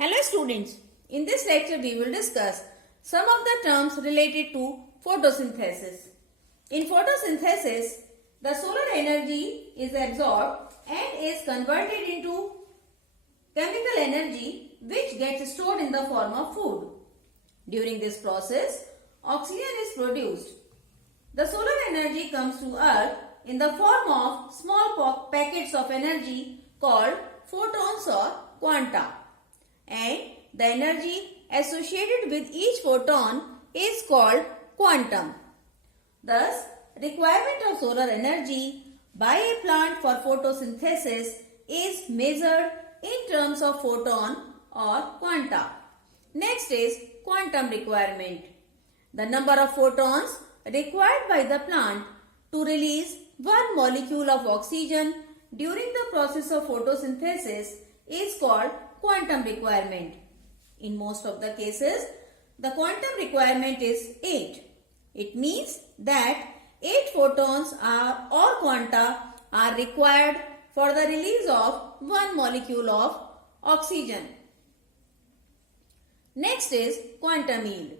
Hello students, in this lecture we will discuss some of the terms related to photosynthesis. In photosynthesis, the solar energy is absorbed and is converted into chemical energy which gets stored in the form of food. During this process, oxygen is produced. The solar energy comes to Earth in the form of small packets of energy called photons or quanta. And the energy associated with each photon is called quantum. Thus, requirement of solar energy by a plant for photosynthesis is measured in terms of photon or quanta. Next is quantum requirement. The number of photons required by the plant to release one molecule of oxygen during the process of photosynthesis is called quantum requirement. In most of the cases, the quantum requirement is 8. It means that 8 photons or quanta are required for the release of one molecule of oxygen. Next is quantum yield.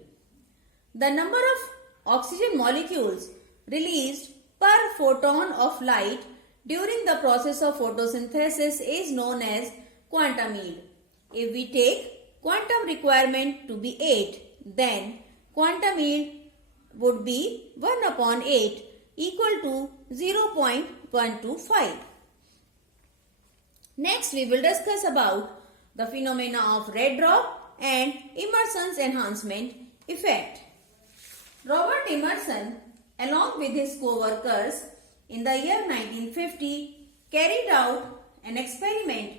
The number of oxygen molecules released per photon of light during the process of photosynthesis is known as quantum yield. If we take quantum requirement to be 8, then quantum yield would be 1 upon 8 equal to 0.125. Next, we will discuss about the phenomena of red drop and Emerson's enhancement effect. Robert Emerson, along with his co-workers, in the year 1950, carried out an experiment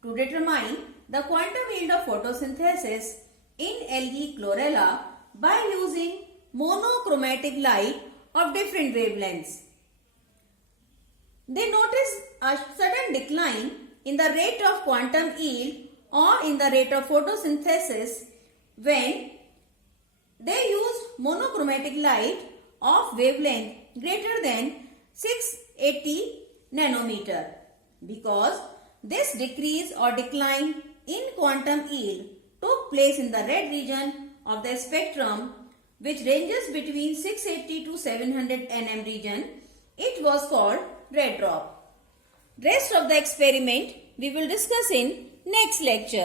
to determine the quantum yield of photosynthesis in algae chlorella by using monochromatic light of different wavelengths. They noticed a sudden decline in the rate of quantum yield or in the rate of photosynthesis when they used monochromatic light of wavelength greater than 680 nanometer, because this decrease or decline in quantum yield took place in the red region of the spectrum, which ranges between 680 to 700 nm region. It was called red drop. Rest of the experiment we will discuss in next lecture.